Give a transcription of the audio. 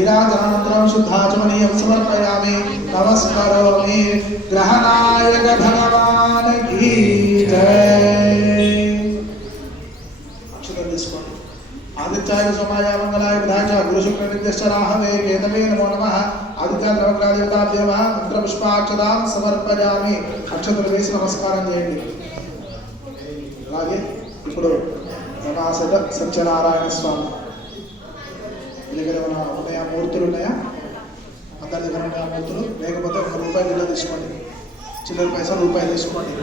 సమర్పయామి శుద్ధాచమనీయం సమర్పయామి నమస్కరోమి గ్రహనాయక భగవాన్ కీ అక్షరం తీసుకోండి। ఆదిత్యాయ సమాయ మంగళాయ విధాచ గురు శుక్ర కేతవే నమో నమ। ఆదిత్య నవగ్రహదేవతాభ్యో మంత్ర సమర్పయామి। అక్షతలు వేసి నమస్కారం చేయండి। అలాగే ఇప్పుడు సత్యనారాయణ స్వామి। మీ దగ్గర ఏమైనా ఉన్నాయా? మూర్తులు ఉన్నాయా? అందరి దగ్గర ఉన్నాయా మూర్తులు లేకపోతే ఒక రూపాయి తీసుకోండి. చిల్లర పైసలు రూపాయి తీసుకోండి.